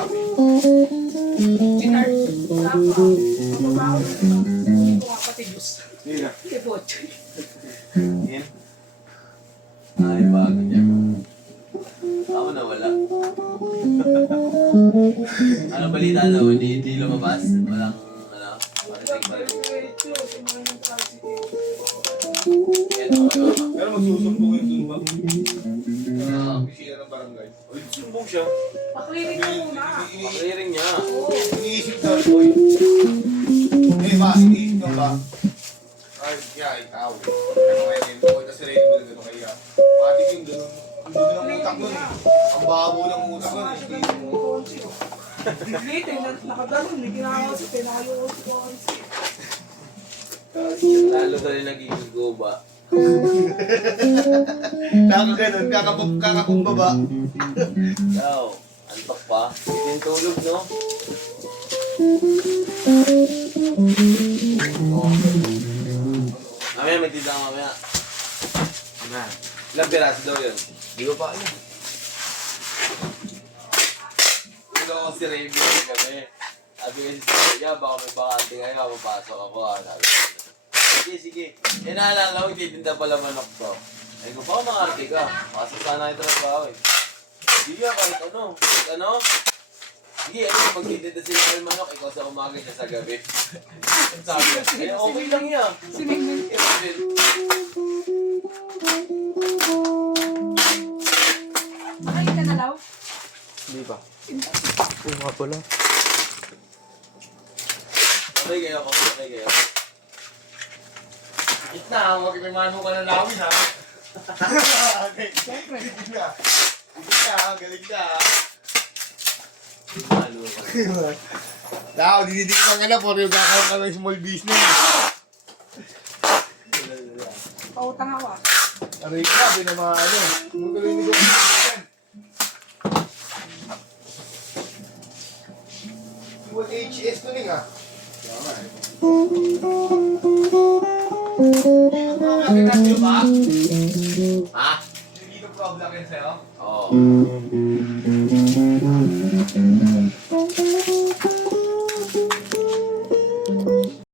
kami. Chinard. Tapa. Mababaho na ito. Ito nga pati Diyos. Hindi na. Deboche. Yan. Ay, bago niya. Ako na wala. Ano balita daw? Hindi lumabas? Walang, ano? Parating pa rin. Yan, okay. Pero magsusumbong yung dun ba? Oo. Bisita ng barangay. Uy, sumbong siya. Paklirin ka muna. Clearing niya. Oo. Iniisip daw, uy. Eh, ba, iniisip daw ba? Ay, kaya, ikaw. Ano kaya din ko, kasi rin mo na gano'n kaya. Pati yung gano'n. Ang doon ng utak nun. Ang babo ng utak nun. Kasi ganun yung konsi. Late, nakaganon. May ginagawa sa tinayo ko si konsi. Lalo ka rin nagiging guba. Kakaganon, kakapumbaba. Ikaw, antok pa. Hindi din tulog, no? Oh. Mamaya, may tita ka mamaya. Ano? Ilang piraso daw yun? Di ko pa alam. Ilo ko si Raven kami. Sabi kasi sa kanya, baka may bakante kayo, mapasok ako. Sabi ko, sige, sige. Eh, naalala ko, titinda pala manok to. Ay ko, baka makarte ka. Pasok sana yung trabaho eh. Sige, kahit ano. Kahit ano. Sige, ano, magtitinda sila ng manok, ikaw sa umaga siya sa gabi. Sabi ko, eh, okay lang yan. Si Mingming. Eh, Raven. Makain ka na daw? Hindi pa. Sinta. Oo nga pala. Okay kayo, okay kayo. Sakit na, huwag imano ka na lawin ha. Okay. Siyempre. Galing na. Galing na. Malo ka. Tao, didikit ka na po rin kakaroon ka ng small business. Pautang ako ah. Aray ka, binama ano. Nung tuloy ni Gawin yan. Iwan HS to ning ah. Tama eh. Hindi ko ba? Ha? Hindi ko problem yan sa'yo? Oo.